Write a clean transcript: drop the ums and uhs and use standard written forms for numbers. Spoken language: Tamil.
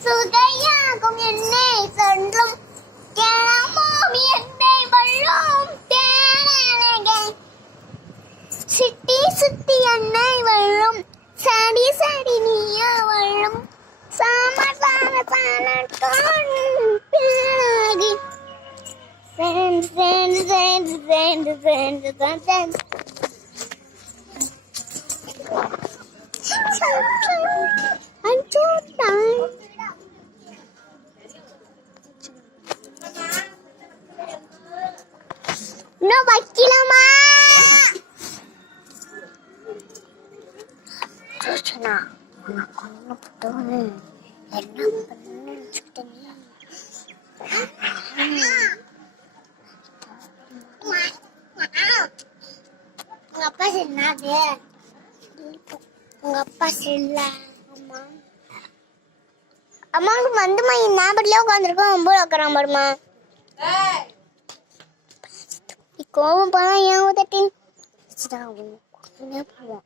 சுகையாகும் என்னை சொல்லும் கிளம்பும் என்னை வள்ளும் தேனழகை சிட்டி சுத்தி என்னை வள்ளும் சடி சடி நீயா வள்ளும் சாமர் சார சாணி Friends, friends, friends, friends, friends, friends, friends. I'm so tired. No, வைக்கலாமா? சோச்சனா, உனக்கு ஒண்ணு புத்தவனு என்ன பண்ணு சுத்தனி. உங்க அப்பா சொன்னாது உங்க அப்பா சொல்ல அம்மா அம்மாவுக்கு வந்துமா ஞாபகத்திலே உட்காந்துருக்கோம் ஒம்பது வைக்கிறான் பாருமா கோவம் போனா ஏன் உதட்டி போவோம்